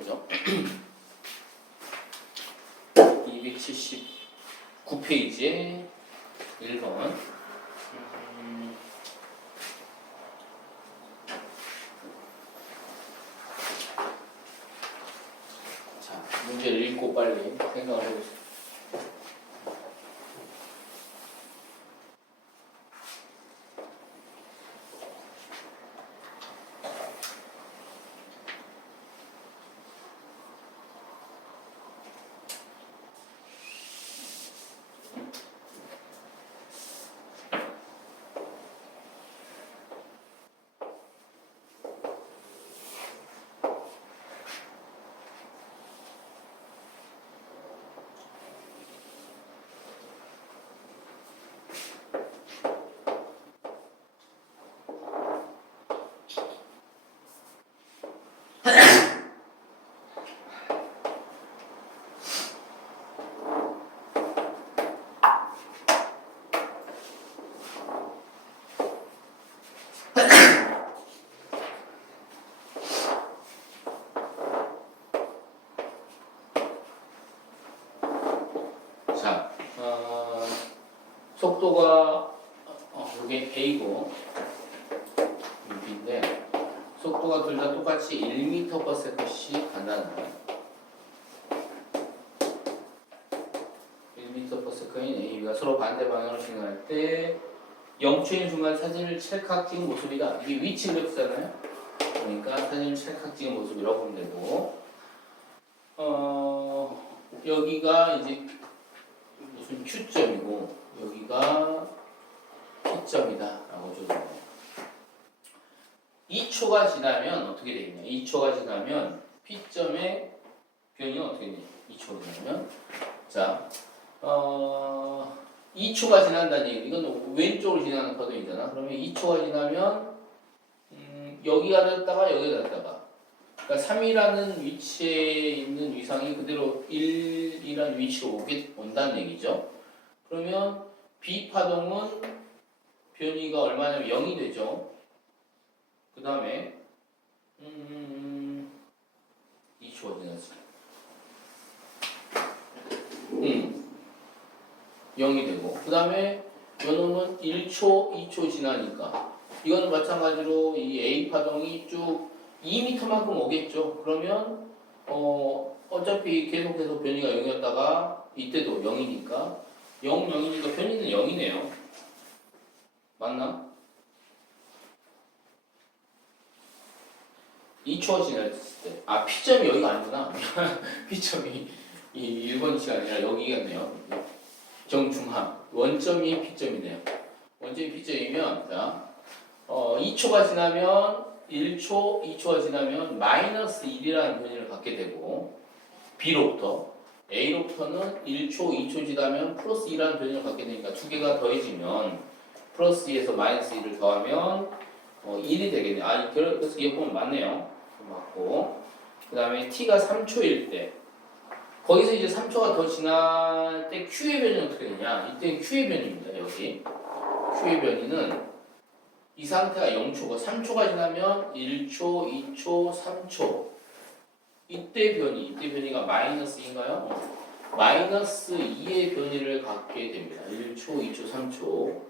풀어보죠. 279페이지에 1번. 자, 문제를 읽고 빨리 생각을 해보세요. 자, 속도가 이게 A고 B인데 속도가 둘 다 똑같이 1m/s씩 간다는 거야. 1m/s인 A가 서로 반대 방향으로 진행할 때 0초인 순간 사진을 찰칵 찍은 모습이다. 이게 위치 그래프잖아요. 그러니까 사진을 찰칵 찍은 모습이라고 보면 되고, 여기가 이제 무슨 Q점이고 여기가 P점이다 라고 줘요. 2초가 지나면 어떻게 되겠냐? 2초가 지나면 P점의 변이가 어떻게 되냐? 2초가 지나면 자, 2초가 지난다는 얘기. 이건 왼쪽으로 지나는 파동이잖아. 그러면 2초가 지나면 여기가 됐다가 여기가 됐다가, 그러니까 3이라는 위치에 있는 위상이 그대로 1이라는 위치로 온다는 얘기죠. 그러면 B 파동은 변이가 얼마냐면 0이 되죠. 그 다음에 2초가 지났어. 0이 되고, 그 다음에 요놈은 1초, 2초 지나니까 이거는 마찬가지로 이 A 파동이 쭉 2m만큼 오겠죠. 그러면 어차피 계속해서 변이가 0이었다가 이때도 0이니까 0이니까 변이는 0이네요. 맞나? 2초가 지났을 때 P점이 여기가 아니구나. P점이 이 1번치가 아니라 여기겠네요. 정중앙 원점이 P점이네요. 원점이 P점이면 자, 2초가 지나면 1초, 2초가 지나면 마이너스 1이라는 변이를 갖게 되고, B로부터 A로부터는 1초, 2초 지나면 플러스 2라는 변이를 갖게 되니까 두 개가 더해지면 플러스 2에서 마이너스 1을 더하면 1이 되겠네요. 그래서 이거 보면 맞네요. 맞고, 그 다음에 T가 3초일 때 거기서 이제 3초가 더 지날 때 Q의 변이는 어떻게 되냐? 이때 Q의 변이입니다. 여기 Q의 변이는 이 상태가 0초고 3초가 지나면 1초, 2초, 3초, 이때 변이가 마이너스 2인가요? 마이너스 2의 변이를 갖게 됩니다. 1초, 2초, 3초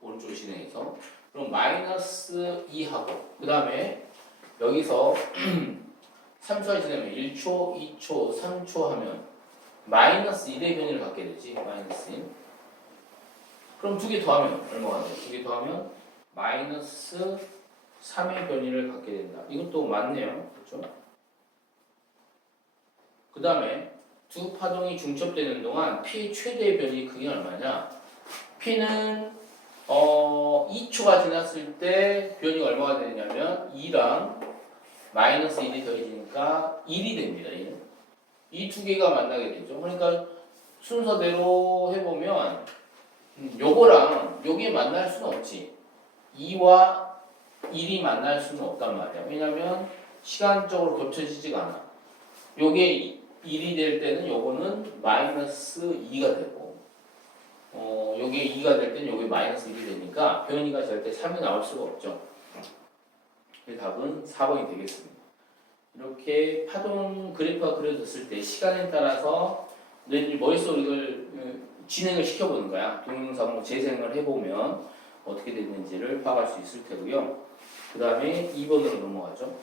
오른쪽으로 진행해서, 그럼 마이너스 2하고, 그 다음에 여기서 3초가 지나면 1초, 2초, 3초 하면 마이너스 1의 변이를 갖게 되지. 마이너스 1. 그럼 두 개 더하면 얼마가 돼? 두 개 더하면 마이너스 3의 변이를 갖게 된다. 이것도 맞네요. 그렇죠? 그 다음에 두 파동이 중첩되는 동안 P의 최대 변이 크기가 얼마냐? P는 2초가 지났을 때 변이가 얼마가 되냐면 2랑 마이너스 1이 더해지니까 1이 됩니다. 이 두 개가 만나게 되죠. 그러니까 순서대로 해보면 요거랑 요게 만날 수는 없지. 2와 1이 만날 수는 없단 말이야. 왜냐면 시간적으로 겹쳐지지가 않아. 요게 1이 될 때는 요거는 마이너스 2가 되고, 요게 2가 될 때는 요게 마이너스 1이 되니까 변이가 절대 3이 나올 수가 없죠. 이 답은 4번이 되겠습니다. 이렇게 파동 그래프가 그려졌을 때 시간에 따라서 내 머릿속으로 이걸 진행을 시켜보는 거야. 동영상으로 재생을 해보면 어떻게 됐는지를 파악할 수 있을 테고요. 그 다음에 2번으로 넘어가죠.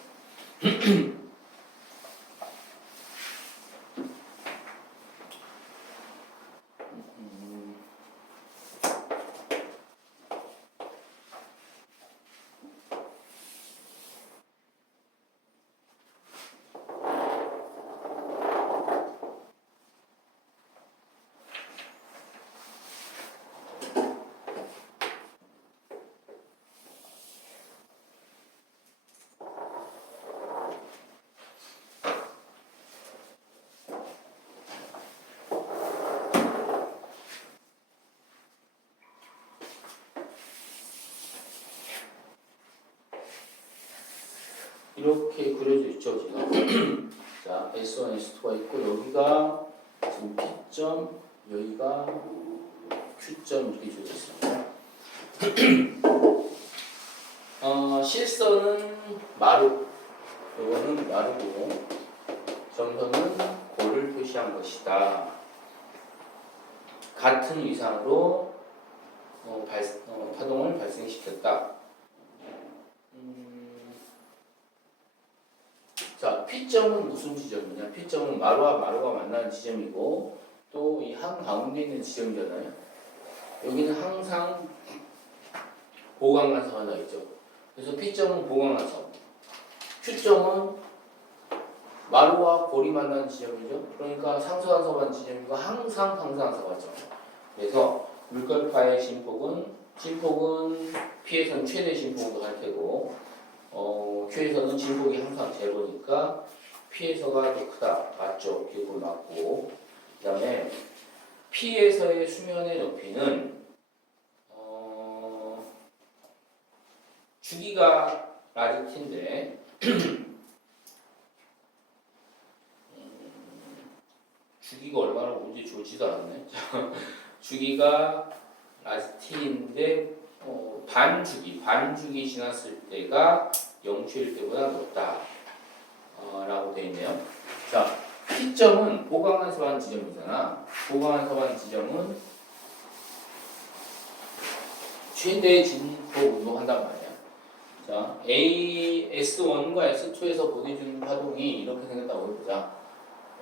이렇게 그려져 있죠, 지금. 자, S1, S2가 있고, 여기가 지금 P점, 여기가 Q점 이렇게 주어져 있습니다. 실선은 마루, 이거는 마루고, 점선은 골을 표시한 것이다. 같은 위상으로 파동을 발생시켰다. 자, P점은 무슨 지점이냐? P점은 마루와 마루가 만나는 지점이고 또 이 한 가운데 있는 지점이잖아요. 여기는 항상 보강간섭 하나 있죠. 그래서 P점은 보강간섭, Q점은 마루와 골이 만나는 지점이죠. 그러니까 상수간섭한 지점이고 항상 상수간섭하죠. 그래서 물결파의 진폭은 P에서는 최대 진폭으로 할 테고 Q에서는 진폭이 항상 제로니까 P에서가 더 크다. 맞죠? 기억으로 맞고. 그 다음에 P에서의 수면의 높이는 주기가 라지 t인데 주기가 얼마나 뭔지 좋지도 않네. 주기가 라지 t인데 반주기 지났을 때가 0초일 때보다 높다 라고 되어 있네요. 자, P점은 보강간섭한 지점이잖아. 보강간섭한 지점은 최대 진폭 운동한단 말이야. 자, S1과 S2에서 보내주는 파동이 이렇게 생겼다고 해보자.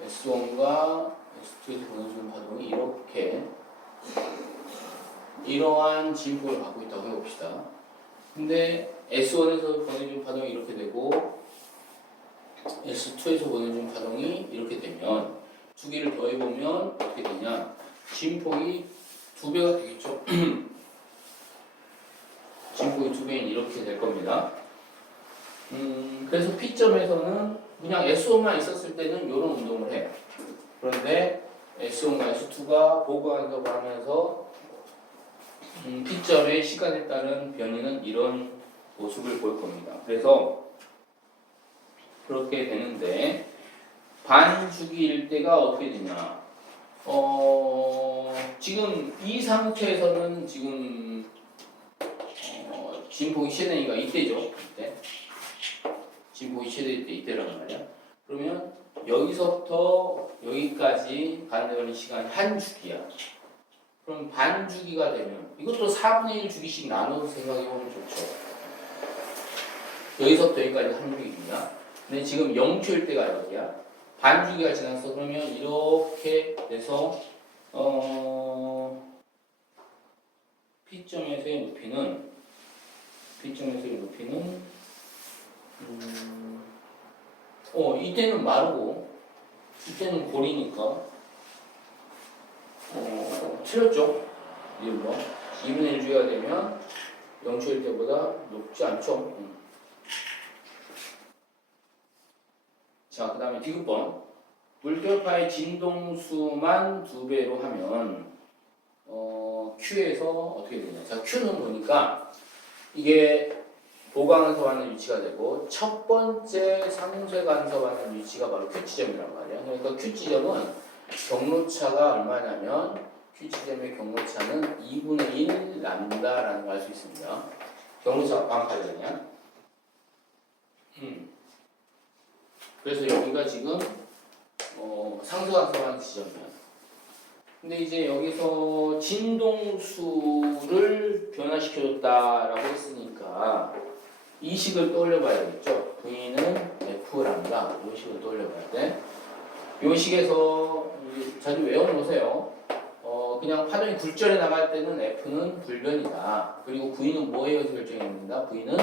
S1과 S2에서 보내주는 파동이 이렇게 이러한 진폭을 갖고 있다고 해봅시다. 근데 S1에서 보내준 파동이 이렇게 되고 S2에서 보내준 파동이 이렇게 되면 두 개를 더해보면 어떻게 되냐? 진폭이 2배가 되겠죠. 진폭이 2배인 이렇게 될 겁니다. 그래서 P점에서는 그냥 S1만 있었을 때는 이런 운동을 해요. 그런데 S1과 S2가 보강간섭을 하면서 P점의 시간에 따른 변이는 이런 모습을 보일 겁니다. 그래서 그렇게 되는데 반주기일 때가 어떻게 되냐? 지금 이 상태에서는 지금 진폭이 최대니까 이때죠. 이때 진폭이 최대일 때 이때란 말이야. 그러면 여기서부터 여기까지 가는 시간이 한 주기야. 그럼 반주기가 되면 이것도 4분의 1 주기씩 나눠서 생각해보면 좋죠. 여기서부터 여기까지 한 주기입니다. 근데 지금 0초일 때가 여기야. 반주기가 지났어. 그러면 이렇게 돼서 P점에서의 높이는 이때는 마르고 이때는 골이니까 틀렸죠. 2분의 1 주기가 되면 0초일 때보다 높지 않죠. 자, 그 다음에 디귿번. 물결파의 진동수만 2배로 하면 Q에서 어떻게 되냐. 자, Q는 보니까 이게 보강간섭하는 위치가 되고 첫 번째 상쇄간섭하는 위치가 바로 Q지점이란 말이야. 그러니까 Q지점은 경로차가 얼마냐면 Q지점의 경로차는 2분의 1 람다라는 걸 알 수 있습니다. 경로차가 반파되냐? 그래서 여기가 지금 상수관성하는 지점이야. 근데 이제 여기서 진동수를 변화시켜줬다라고 했으니까 이 식을 떠올려봐야겠죠. V는 F 람다 이 식을 떠올려봐야 돼. 이 식에서 자주 외워놓으세요. 그냥 파동이 굴절해 나갈 때는 F는 불변이다. 그리고 V는 뭐에 의해서 결정이 된다? V는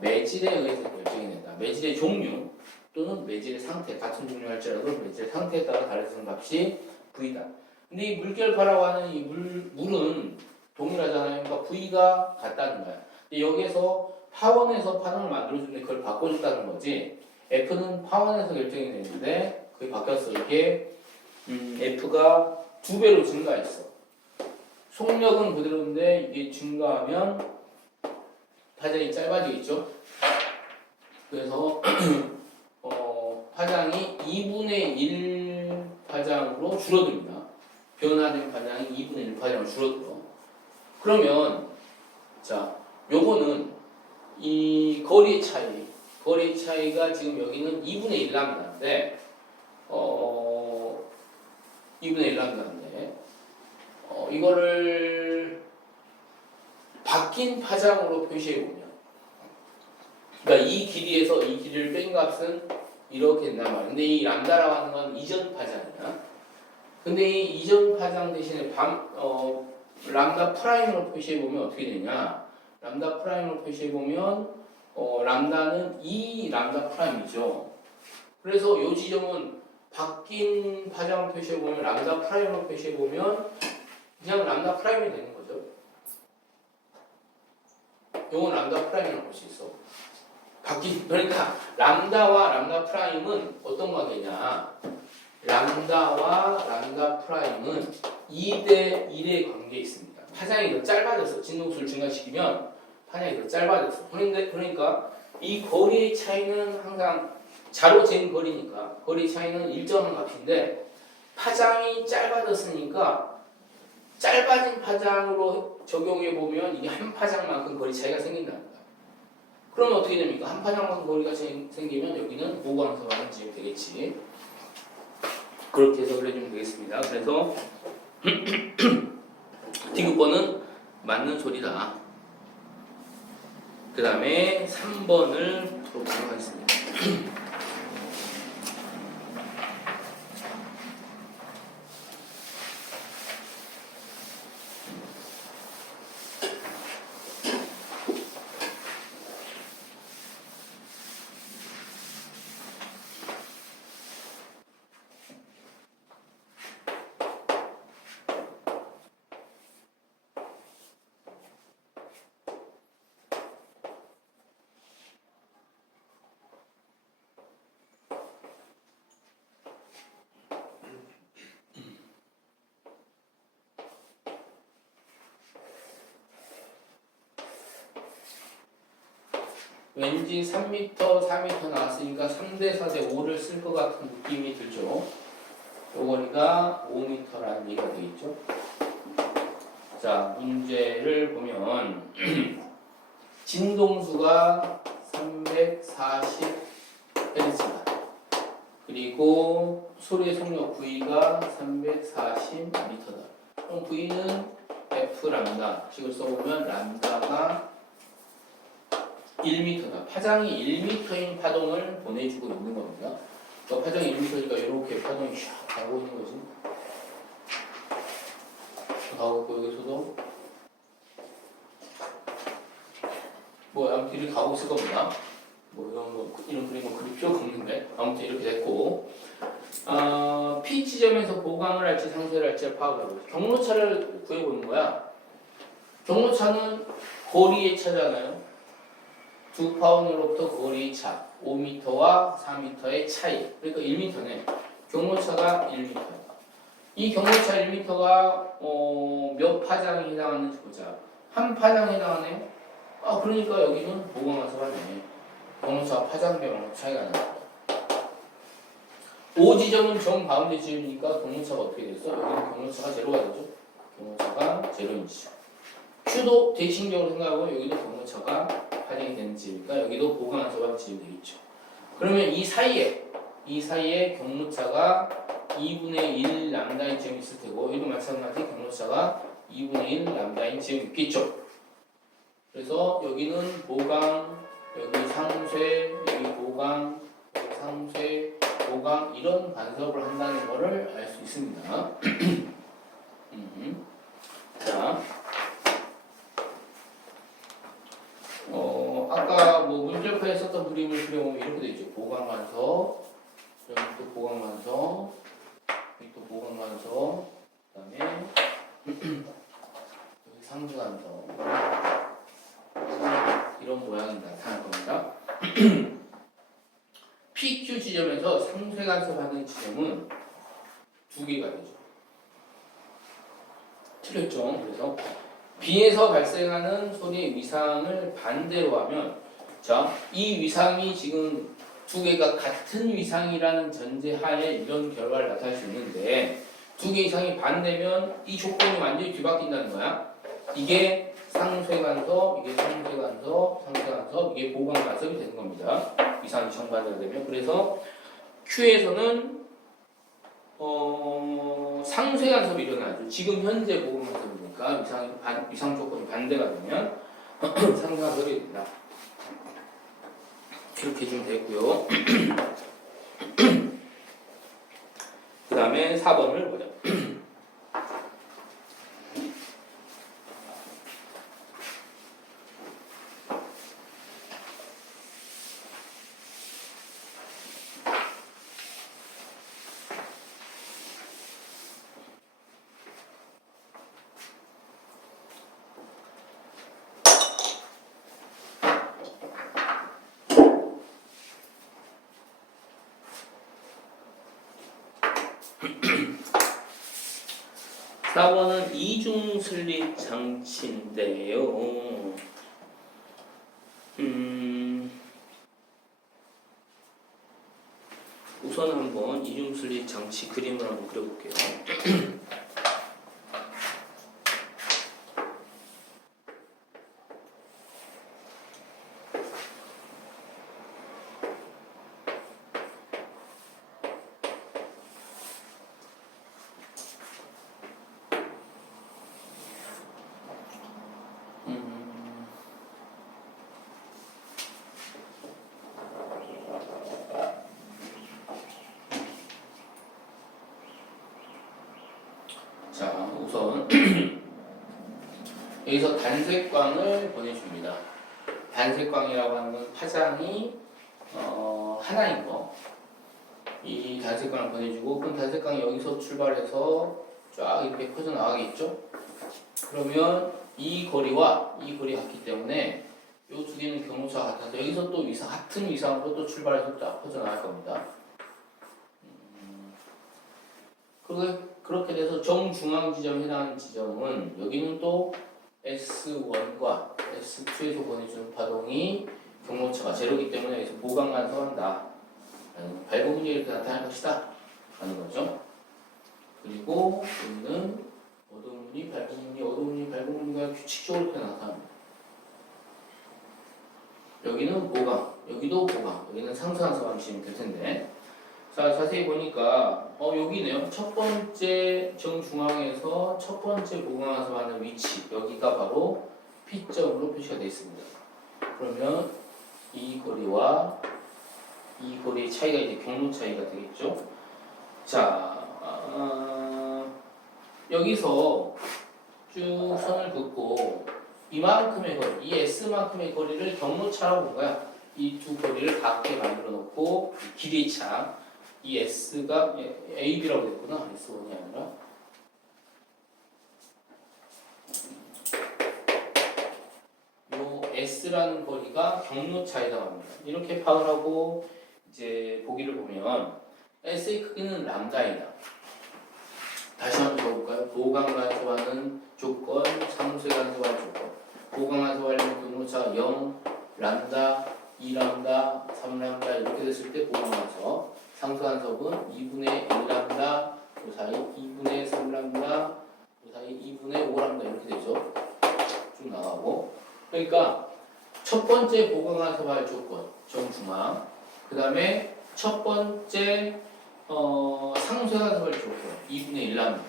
매질에 의해서 결정이 된다. 매질의 종류 또는 매질의 상태, 같은 종류 할지라도 매질의 상태에 따라 달라지는 값이 V다. 근데 이 물결파라고 하는 이 물은 동일하잖아요. 그러니까 V가 같다는 거야. 근데 여기에서 파원에서 파동을 만들어주는데 그걸 바꿔줬다는 거지. F는 파원에서 결정이 되는데 그게 바뀌었어. 이게 F가 2배로 증가했어. 속력은 그대로인데 이게 증가하면 파장이 짧아지겠죠. 그래서 파장이 2분의 1 파장으로 줄어듭니다. 변화된 파장이 2분의 1 파장으로 줄어들어. 그러면 자, 요거는 이 거리의 차이가 지금 여기는 2분의 1 람다인데 2분의 1 람다인데 이거를 바뀐 파장으로 표시해보면, 그러니까 이 길이에서 이 길이를 뺀 값은 이렇게 된단 말이야. 근데 이 람다라고 하는 건 이전 파장이야. 근데 이 이전 파장 대신에 람다 프라임으로 표시해보면 어떻게 되냐. 람다 프라임으로 표시해보면 람다는 2 람다 프라임이죠. 그래서 이 지점은 바뀐 파장을 표시해보면 람다 프라임으로 표시해보면 그냥 람다 프라임이 되는 거죠. 이건 람다 프라임이라고 볼 수 있어. 그러니까 람다와 람다 프라임은 어떤 관계냐. 람다와 람다 프라임은 2대 1의 관계에 있습니다. 파장이 더 짧아졌어. 진동수를 증가시키면 파장이 더 짧아졌어. 그러니까 이 거리의 차이는 항상 자로 잰 거리니까 거리 차이는 일정한 값인데 파장이 짧아졌으니까 짧아진 파장으로 적용해 보면 이게 한 파장만큼 거리 차이가 생긴답니다. 그러면 어떻게 됩니까? 한 파장만큼 거리가 생기면 여기는 보강서라는 지점이 되겠지. 그렇게 해석을 해주면 되겠습니다. 그래서 디귿번은 맞는 소리다. 그 다음에 3번을 풀어보도록 하겠습니다. 왠지 3m, 4m 나왔으니까 3대 4대 5를 쓸 것 같은 느낌이 들죠. 요 거리가 5m라는 얘기가 되겠죠. 자, 문제를 보면 진동수가 340Hz다. 그리고 소리의 속력 V가 340m다. 그럼 V는 F 람다 식을 써보면 람다가 1m다. 파장이 1m인 파동을 보내주고 있는 겁니다. 그러니까 파장이 1m니까 이렇게 파동이 샥 가고 있는 거지. 가고 있고 여기서도 뭐 아무튼 이렇게 가고 있을 겁니다. 뭐 이런 그림은 그릴 필요가 없는데 아무튼 이렇게 됐고, P 지점에서 보강을 할지 상쇄를 할지를 파악하고 경로차를 구해보는 거야. 경로차는 거리의 차잖아요. 두 파원으로부터 거리의 차 5m와 4m의 차이, 그러니까 1m네. 경로차가 1m야. 이 경로차 1m가 몇 파장에 해당하는지 보자. 한 파장에 해당하네. 그러니까 여기는 보강화서가 되네. 경로차 파장별로 차이가 나요. 5지점은 정바운드 지점이니까 경로차가 어떻게 됐어? 여기는 경로차가 제로가 되죠. 경로차가 제로인지. Q도 대칭적으로 생각하고 여기도 경로차가 파장이 되는 지점이니까 여기도 보강화서가 지점이 되겠죠. 그러면 이 사이에 이 사이에 경로차가 2분의 1 람다인 지점이 있을 테고 이도 마찬가지 경로차가 2분의 1 람다인 지점이 있겠죠. 그래서 여기는 보강, 여기 상쇄, 여기 보강, 여기 상쇄, 보강 이런 간섭을 한다는 것을 알 수 있습니다. 자, 아까 뭐 문제표에 썼던 그림을 그려보면 이렇게 되어 있죠. 보강 간섭, 여기 또 보강 간섭, 여기 또 보강 간섭, 그다음에 여기 상쇄 간섭 이런 모양이 나타날 겁니다. PQ 지점에서 상쇄 간섭하는 지점은 두 개가 되죠. 틀렸죠. 그래서 B에서 발생하는 소리의 위상을 반대로 하면, 자, 이 위상이 지금 두 개가 같은 위상이라는 전제하에 이런 결과를 나타낼 수 있는데, 두 개 이상이 반대면 이 조건이 완전히 뒤바뀐다는 거야. 이게 상쇄 간섭, 이게 상쇄 간섭, 상쇄 간섭, 이게 보강 간섭이 되는 겁니다. 위상이 정반대가 되면. 그래서 Q에서는 상쇄 간섭이 일어나죠. 지금 현재 보강 간섭이니까 위상 조건이 반대가 되면 상쇄 간섭이 된다. 이렇게 좀 됐고요. 그 다음에 4번을 보자. 4번은 이중 슬립 장치인데요. 우선 한번 이중 슬립 장치 그림을 한번 그려볼게요. 자, 우선 여기서 단색광을 보내줍니다. 단색광이라고 하는 건 파장이 하나인 거. 이 단색광을 보내주고, 그럼 단색광이 여기서 출발해서 쫙 이렇게 퍼져 나가겠죠? 그러면 이 거리와 이 거리가 같기 때문에 이 두 개는 경로차가 같아서 여기서 또 같은 위상으로 또 출발해서 쫙 퍼져 나갈 겁니다. 그렇게 돼서 정중앙 지점에 해당하는 지점은 여기는 또 S1과 S2에서 보내주는 파동이 경로차가 제로이기 때문에 여기서 보강 간섭한다. 밝은 문이 이렇게 나타날 것이다. 하는 거죠. 그리고 여기는 어두운 문이 밝은 문이, 어두운 문이 밝은 문이가 규칙적으로 이렇게 나타납니다. 여기는 보강, 여기도 보강, 여기는 상쇄 간섭 하시면 될 텐데. 자, 자세히 보니까 여기네요. 첫 번째 정중앙에서 첫 번째 보강 간섭하는 위치, 여기가 바로 P점으로 표시가 되어 있습니다. 그러면 이 거리와 이 거리의 차이가 이제 경로 차이가 되겠죠. 자, 여기서 쭉 선을 긋고 이만큼의 거리, 이 S만큼의 거리를 경로차라고 본 거야. 이 두 거리를 같게 만들어 놓고 길이의 차, 이 S가 AB라고 됐구나. S1이 아니라. 요 S라는 거리가 경로차에 해당합니다. 이렇게 파악을 하고 이제 보기를 보면 S의 크기는 람다이다. 다시 한번 적어볼까요? 보강 간섭하는 조건, 상쇄 간섭하는 조건. 보강 간섭하려면 경로차 0, 람다, 2람다, 3람다 이렇게 됐을 때 보강 간섭. 상쇄 간섭은 2분의 1람다, 그 사이 2분의 3람다, 그 사이 2분의 5람다 이렇게 되죠. 쭉 나가고. 그러니까 첫 번째 보강 간섭할 조건, 정중앙. 그 다음에 첫 번째 상쇄간섭을 줬고요. 2분의 1 람다.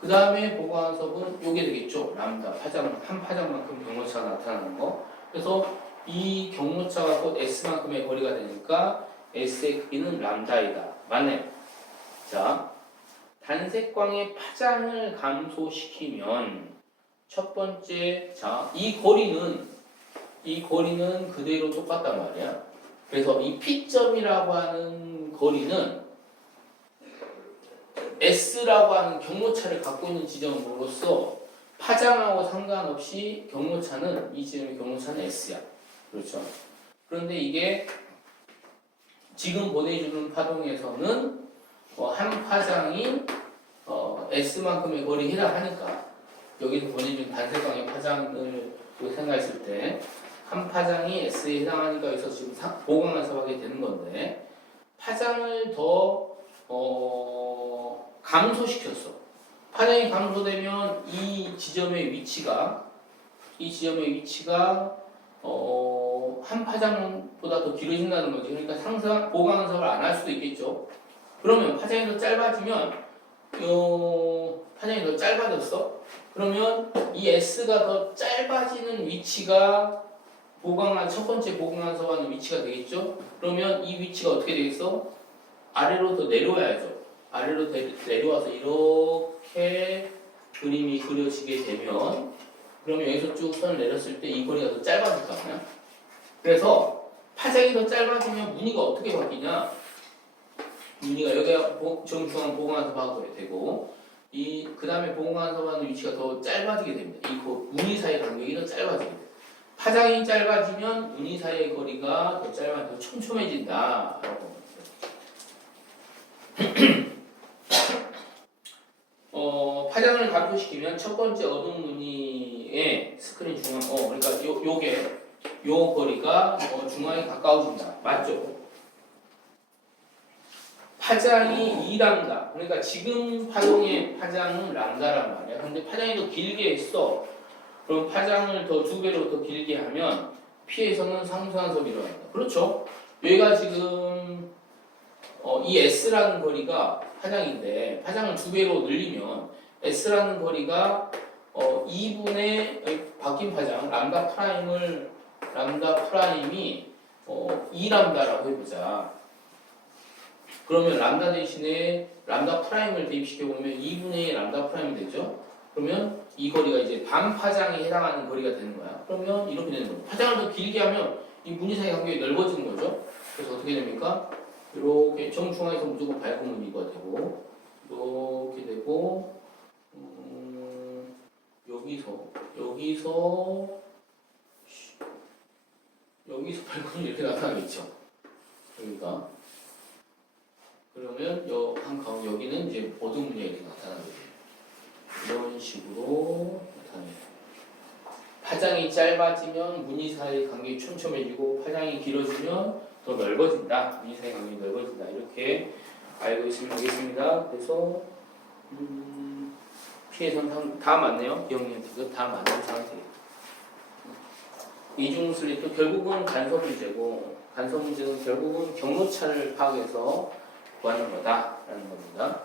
그 다음에 보강간섭은 요게 되겠죠. 람다. 한 파장만큼 경로차가 나타나는 거. 그래서 이 경로차가 곧 S만큼의 거리가 되니까 S의 크기는 람다이다. 맞네. 자, 단색광의 파장을 감소시키면 첫 번째, 자, 이 거리는 그대로 똑같단 말이야. 그래서 이 P점이라고 하는 거리는 S라고 하는 경로차를 갖고 있는 지점으로서 파장하고 상관없이 경로차는 이 지점의 경로차는 S야. 그렇죠. 그런데 이게 지금 보내주는 파동에서는 한 파장이 S만큼의 거리에 해당하니까 여기서 보내준 단색광의 파장을 생각했을 때 한 파장이 S에 해당하니까 여기서 지금 보강간섭하게 되는 건데 파장을 더 감소시켰어. 파장이 감소되면 이 지점의 위치가 한 파장보다 더 길어진다는 거지. 그러니까 보강간섭을 안 할 수도 있겠죠. 그러면 파장이 더 짧아지면 파장이 더 짧아졌어. 그러면 이 S가 더 짧아지는 위치가 첫 번째 보강간섭하는 위치가 되겠죠. 그러면 이 위치가 어떻게 되겠어? 아래로 더 내려와야죠. 아래로 내려와서 이렇게 그림이 그려지게 되면 그러면 여기서 쭉 선을 내렸을 때 이 거리가 더 짧아질 거 아니야? 그래서 파장이 더 짧아지면 무늬가 어떻게 바뀌냐? 무늬가 여기가 정중앙 보강간섭하고 되고 그 다음에 보강간섭하는 위치가 더 짧아지게 됩니다. 이 무늬 사이 간격이 더 짧아지게 돼요. 파장이 짧아지면 무늬 사이의 거리가 더 짧아지고 촘촘해진다. 파장을 감소시키면 첫 번째 어둠 무늬의 스크린 중앙, 그러니까 요 거리가 중앙에 가까워진다. 맞죠? 파장이 2람다. 그러니까 지금 파동의 파장은 람다란 말이야. 근데 파장이 더 길게 했어. 그럼 파장을 더 2배로 더 길게 하면 P에서는 상쇄간섭이 일어난다. 그렇죠? 여기가 지금 이 S라는 거리가 파장인데 파장을 2배로 늘리면 S라는 거리가 2분의 바뀐 파장 람다 프라임이 2람다라고 해보자. 그러면 람다 대신에 람다 프라임을 대입시켜보면 2분의 1 람다 프라임이 되죠. 그러면 이 거리가 이제 반파장에 해당하는 거리가 되는 거야. 그러면 이렇게 되는 거야. 파장을 더 길게 하면 이 무늬 사이 간격이 넓어지는 거죠. 그래서 어떻게 됩니까? 이렇게 정중앙에서 무조건 밝은 무늬가 되고 이렇게 되고 여기서 밝은 무늬 이렇게 나타나겠죠. 여기가 그러면 한 가운데 여기는 이제 어두운 무늬가 이렇게 나타나거든요. 이런 식으로 나타납니다. 파장이 짧아지면 무늬 사이 간격이 촘촘해지고 파장이 길어지면 더 넓어진다. 무늬 사이 간격이 넓어진다. 이렇게 알고 있으면 되겠습니다. 그래서 P에서는 다 맞네요. 기억력 다 맞는 상태예요. 이중 슬립도 결국은 간섭 문제고 간섭 문제는 결국은 경로차를 파악해서 구하는 거다라는 겁니다.